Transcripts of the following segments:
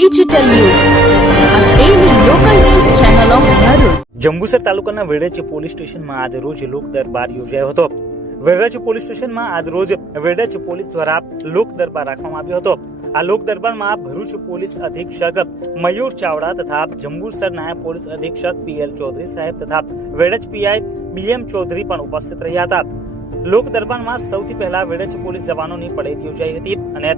Digital યુગ આ daily local news channel of Bharuch. Jambusar તાલુકાના વેડજ પોલીસ સ્ટેશનમાં આજ રોજ લોક દરબાર યોજાયો હતો. વેડજ પોલીસ સ્ટેશનમાં આજ રોજ વેડજ પોલીસ દ્વારા લોક દરબાર રાખવામાં આવ્યો હતો. આ લોક દરબારમાં ભરૂચ પોલીસ અધિક્ષક મયુર ચાવડા તથા જંબુસર નાયબ પોલીસ અધિક્ષક PL ચૌધરી સાહેબ તથા વેડજ PI BM ચૌધરી પણ ઉપસ્થિત રહ્યા હતા. લોક દરબારમાં સૌથી પહેલા વેડજ પોલીસ જવાનોની પરેડ યોજાઈ હતી અને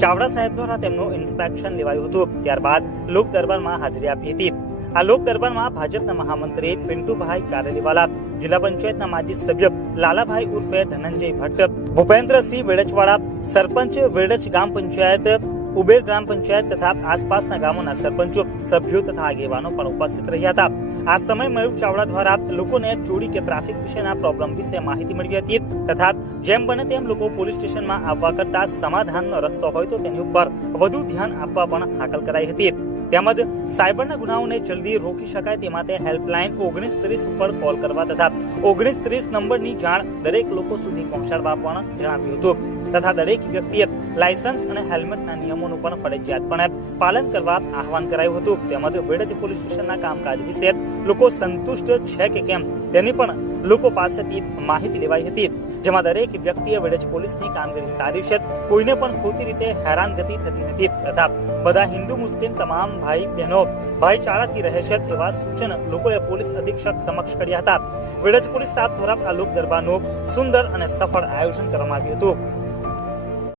ચાવડા સાહેબ દ્વારા તેમનું ઇન્સ્પેક્શન લેવાયું હતું. ત્યારબાદ લોક દરબારમાં હાજરી આપી હતી. આ લોક દરબારમાં ભાજપના મહામંત્રી પિન્ટુભાઈ કારેલીવાલા, જિલ્લા પંચાયતના માજી સભ્ય લાલાભાઈ ઉર્ફે ધનંજય ભટ્ટ, ભૂપેન્દ્રસિંહ વેડજવાડા, સરપંચ વેડજ ગ્રામ પંચાયત, ઉબેર ગ્રામ પંચાયત તથા આસપાસના ગામોના સરપંચો, સભ્યો તથા આગેવાનો પણ ઉપસ્થિત રહ્યા હતા. આ સમય મયુર ચાવડા દ્વારા લોકોને ચોરી કે ટ્રાફિક વિશેના પ્રોબ્લેમ વિશે માહિતી મળી હતી તથા જેમ બને તેમ લોકો પોલીસ સ્ટેશનમાં આવવા કરતા સમાધાનનો રસ્તો હોય તો તેની ઉપર વધુ ધ્યાન આપવા પણ હાકલ કરાઈ હતી. તેમજ સાયબરના ગુનાઓને જલ્દી રોકી શકાય તે માટે હેલ્પલાઇન 1930 ઉપર કોલ કરવા તથા 1930 નંબરની જાણ દરેક લોકો સુધી પહોંચાડવા પણ જણાવ્યું હતું તથા દરેક વ્યક્તિએ લાયસન્સ અને હેલ્મેટના નિયમોનું પણ ફરજિયાતપણે પાલન કરવા આહવાન કરાયું હતું. તેમજ વેડજ પોલીસ સ્ટેશનના કામકાજ વિશે લોકો સંતુષ્ટ છે કે કેમ તેની પણ લોકો પાસેથી માહિતી લેવાઈ હતી, જેમાં દરેક વ્યક્તિએ વેડજ પોલીસની કામગીરી સારી છે, કોઈને પણ ખોટી રીતે હેરાનગતિ થતી નથી તથા બધા હિન્દુ મુસ્લિમ તમામ ભાઈ બહેનો ભાઈચારાથી રહે છે એવા સૂચન લોકોએ પોલીસ અધિક્ષક સમક્ષ કર્યા હતા. વેડજ પોલીસ સ્ટાફ દ્વારા આ લોક દરબારનું સુંદર અને સફળ આયોજન કરવામાં આવ્યું હતું.